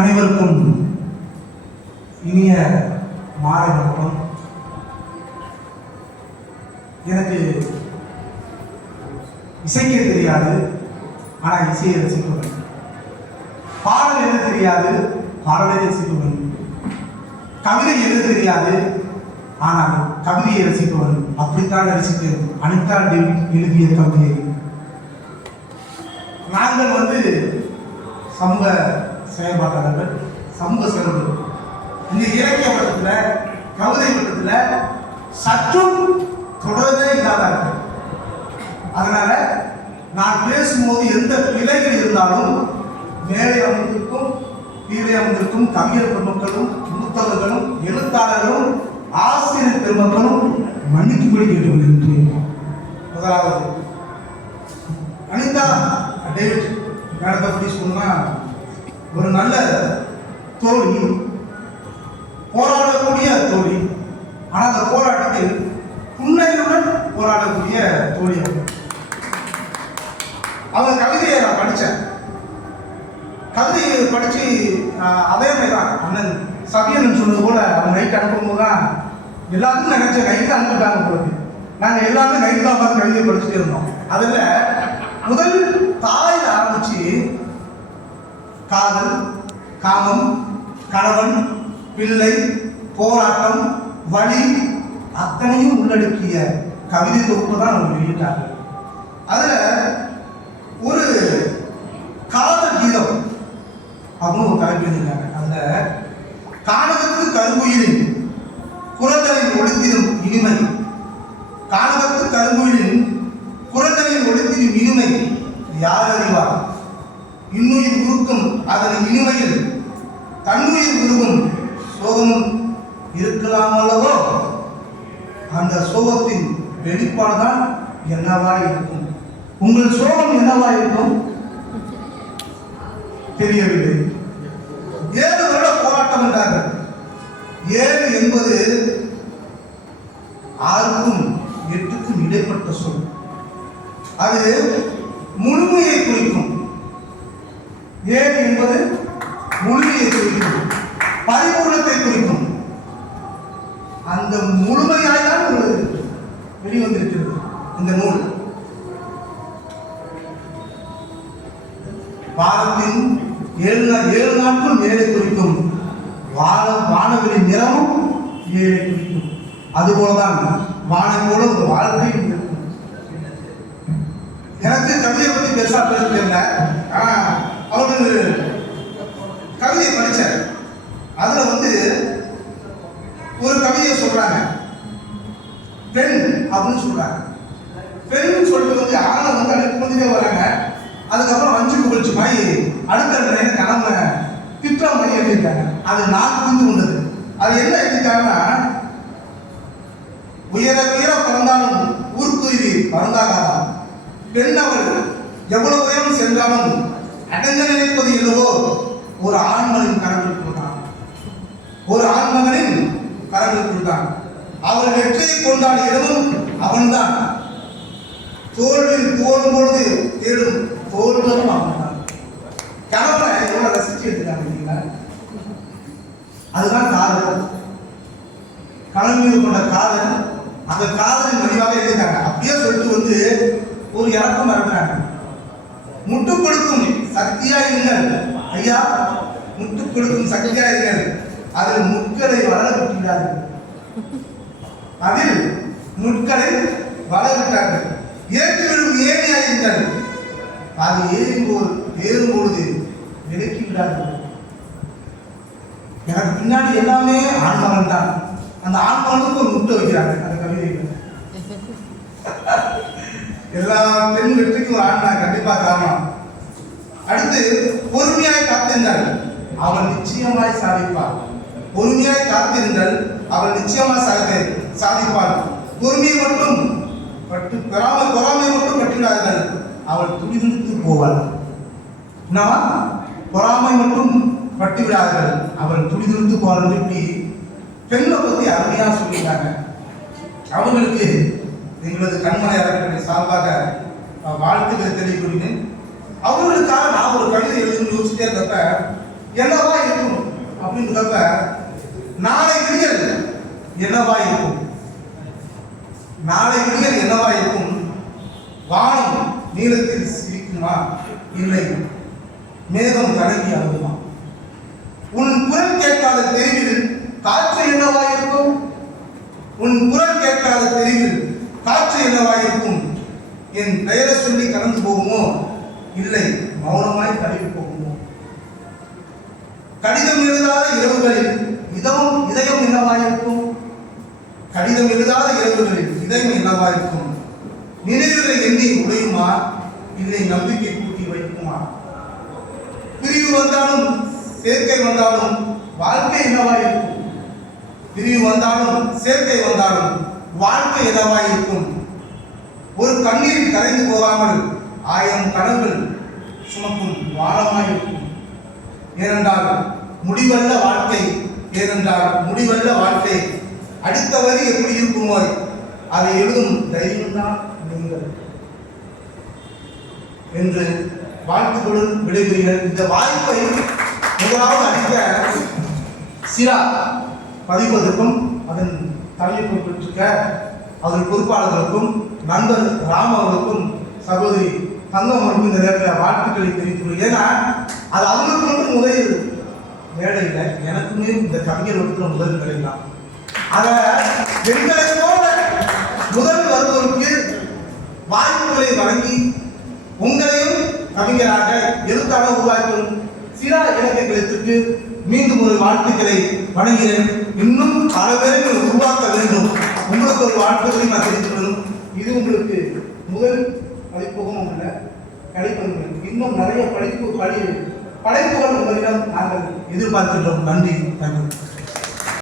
அனைவருக்கும் இனிய மாலை வணக்கம். எனக்கு இசைக்க தெரியாது, ஆனால் இசையை ரசிக்குவேன். பாடல் எழுத தெரியாது, பாடலை ரசிக்குவேன். கவிதை எழுத தெரியாது, ஆனால் கவிதையை ரசிக்குவேன். அப்படித்தான் ரசித்தேன் அனிதா டேவிட் எழுதிய கவிதையை. நாங்கள் சமூக செயல்பாட்டாளர்கள், சமூக சேவர்கள். இந்த இலக்கிய வட்டத்தில், கவிதை வட்டத்தில் சற்றும் தொடர்ந்தே இல்லாத இருக்கு. அதனால நான் பேசும்போது எந்த பிழைகள் இருந்தாலும் மேலே அமர்ந்திருக்கும் கீழே அமர்ந்திருக்கும் கவிஞர் பெருமக்களும், மூத்தவர்களும், எழுத்தாளர்களும், ஆசிரியர் பெருமக்களும் மன்னிக்கும்படி கேட்டுக்கொள்கின்றேன். முதலாவது அனிதா டேவிட் மேடத்தை பற்றி சொன்னா ஒரு நல்ல தோழி, போராடக்கூடிய தோழி. ஆனால் அந்த போராட்டத்தில் புன்னகையுடன் போராடக்கூடிய தோழி. அவங்க கவிதையை நான் படித்தேன். கவிதையை படித்து அதே மாதிரி தான் அண்ணன் சபியன் சொன்னது போல அவங்க நைட்டு அனுப்பும்போது தான் எல்லாத்துக்கும் நினைச்ச நைட்டு அனுப்பிட்டாங்க போது. நாங்கள் எல்லாமே நைட்டு தான் பார்த்து கவிதையை படிச்சுட்டே இருந்தோம். அதில் முதல் தாயில் ஆரம்பிச்சு காதல், காமம், கணவன், பிள்ளை, போராட்டம், வலி அத்தனையும் உள்ளடக்கிய கவிதை தொகுப்பு தான் அவங்க வெளியிட்டாங்க. அதுல ஒரு காதல் கீதம் அப்படின்னு ஒரு தலைப்பு எழுதியிருக்காங்க. அதுல கானகத்து கருங்குயிலின் குரல்களின் ஒளித்திடும் இனிமை, கானகத்து கருங்குயிலின் குரல்களின் ஒளித்திடும் இனிமை யார் அறிவார்? இன்னுயிர் உருக்கும் அதன் இனிமையில் தன்னுயிர் உருகும் சோகமும் இருக்கலாம் அல்லவோ? அந்த சோகத்தின் வெளிப்பாடுதான் என்னவா இருக்கும்? உங்கள் சோகம் என்னவா இருக்கும்? தெரியவில்லை. 7 வருட போராட்டம் என்றார்கள். 7 என்பது 6க்கும் 8க்கும் இடைப்பட்ட சொல். அது முழுமையை குறிக்கும். 7 என்பது முழுமையை குறிக்கும், பரிபூர்ணத்தை குறிக்கும். அந்த முழுமையாய் தான் வெளிவந்திருக்கிறது இந்த நூல். வாரத்தின் 7 நாட்கள் மேலே குறிக்கும். வானவெளியின் நிறமும் மேலே குறிக்கும். அதுபோலதான் வானம் போல ஒரு வாழ்க்கை இருக்கும். எனக்கு கவிதையை பற்றி பெருசா பேச தெரியல. அவரு கவிதையை படிச்சார். அதுல ஒரு கவிதையை சொல்றாங்க, பெண் அப்படின்னு சொல்றாங்க. பெண் சொல்லிட்டு ஆளை அடுத்து கொண்டுட்டே வராங்க. அதுக்கப்புறம் வஞ்சி புகழ்ச்சி மாதிரி அடுத்த கிளம்ப திட்டம் மாதிரி எழுதியிருக்காங்க. அது நான் புரிந்து கொண்டது. அது என்ன எழுதிட்டாங்கன்னா, உயர உயர பிறந்தாலும் ஊர்க்குருவி பறந்தாகாதான், பெண் அவள் எவ்வளவு உயரம் சென்றாலும் அடங்க நினைப்பது இல்லவோ ஒரு ஆண்மகனின் கரங்கள் கொடுத்தான். ஒரு ஆண்மகனின் கரங்கள் கொடுத்தான். அவள் வெற்றியை கொண்டாடிய இடமும் அவன்தான். தோல்வியில் தோலும் பொழுது தேடும் தோல்களும் அவன்தான். கணவனை எவ்வளவு ரசிச்சு எடுத்துக்காங்க. அதுதான் காதல். கணவன் மீது கொண்ட காதல், அந்த காதலின் வடிவாக எழுதிட்டாங்க. அப்படியே சொல்லிட்டு ஒரு இறக்கம் இருக்கிறாங்க. முட்டு கொடுக்கும் சக்தியா இருங்கள் ஐயா, முட்டு கொடுக்கும் சக்தியா இருங்கள், அதில் முட்களை வளர விட்டுகிறார்கள். அதில் முட்களை வளர விட்டார்கள். ஏற்றுவிடும் ஏனியாயிருங்கள், அது ஏறும் பொழுது விலக்கி விடார்கள். எனக்கு பின்னாடி எல்லாமே ஆண்மகன் தான். அந்த ஆண்மகனுக்கு ஒரு முட்டை வைக்கிறாங்க அந்த கவிதைகள். எல்லா பெண் வெற்றிக்கும் ஒரு ஆண் கண்டிப்பா காரணம். அடுத்து பொறுமையாய் காத்திருங்கள், அவள் நிச்சயமாய் சாதிப்பாள். பொறுமையாய் காத்திருங்கள், அவள் நிச்சயமாய் சாதிப்பாள். பொறுமையை மட்டும் பொறாமை மட்டும் பற்றினார்கள், அவள் துடிதுடித்து போவாள். என்னவா? பொறாமை மட்டும் பட்டு விடார்கள், அவள் துடிதுடித்து போவாள். இப்படி பெண்ணை பத்தி அருமையா சொல்லிட்டாங்க. அவங்களுக்கு எங்களது கண்மனை அறக்கட்டளை சார்பாக வாழ்த்துக்களை தெரிவிக்கிறேன். அவர்களுக்காக நான் ஒரு கவிதை எழுதணும்னு யோசிச்சுட்டே இருந்தப்ப என்னவா இருக்கும் அப்படின்றப்ப நாளை விடியல் என்னவா இருக்கும்? நாளை விடியல் என்னவா இருக்கும்? வானம் நீளத்தில் சிரிக்குமா? இல்லை, மேகம் கலங்கி அழுகுமா? உன் குரல் கேட்காத தெருவில் காற்று என்னவா இருக்கும்? உன் குரல் கேட்காத தெருவில் காற்று என்னவா இருக்கும்? என் பெயரை சொல்லி கடந்து போகுமோ? இல்லை, மௌனமாய் தழுவி போகுமோ? கடிதம் எழுதாத இரவுகளில் இதயம் என்னவாயிருக்கும்? கடிதம் எழுதாத இரவுகளில் இதயம் என்னவாயிருக்கும்? நினைவுகளை எண்ணி உடையுமா? இல்லை, நம்பிக்கை கூட்டி வைக்குமா? பிரிவு வந்தாலும் சேர்க்கை வந்தாலும் வாழ்க்கை என்னவாயிருக்கும்? பிரிவு வந்தாலும் சேர்க்கை வந்தாலும் வாழ்க்கை என்னவாயிருக்கும்? ஒரு கண்ணீரில் கரைந்து போகாமல் 1000 கனவுகள் சுமக்கும் வாழமாயிருக்கும். ஏனென்றால் முடிவல்ல வாழ்க்கை, அடுத்த வரி எப்படி இருக்குமோ அதை எழுதும் தைரியம்தான் நீங்கள் என்று வாழ்த்துக்களுடன் விடைபெறுகிறேன். இந்த வாய்ப்பை முதலாவது அளித்த சிரா பதிப்பதற்கும் அதன் தலைமை பொறுப்பேற்றிருக்க அதன் பொறுப்பாளர்களுக்கும் நண்பர் ராம் அவர்களுக்கும் சகோதரி தங்கம் அவர்களுக்கும் இந்த நேரத்தில் வாழ்த்துக்களை தெரிவித்துள்ளேன். ஏன்னா அது அவங்களுக்கு மட்டும் முதல் மேடை இல்லை, எனக்குமே இந்த கவிஞர் வகுப்புல முதல் மேடை தான். அதை எங்களை போல முதல் வருவதற்கு வாய்ப்புகளை வழங்கி உங்களையும் கவிஞராக எழுத்தாளர் உருவாக்கும் சிரா இலக்கியத்திற்கு மீண்டும் ஒரு வாழ்த்துக்களை வழங்குகிறேன். இன்னும் பல பேரை உருவாக்க வேண்டும். உங்களுக்கு ஒரு வாழ்த்துக்களை நான் தெரிவித்துள்ளேன். இது உங்களுக்கு முதல் படிப்புகளும் இல்லை, கழிப்பதும் இன்னும் நிறைய படைப்புகள் உங்களிடம் நாங்கள் எதிர்பார்க்கின்றோம். நன்றி.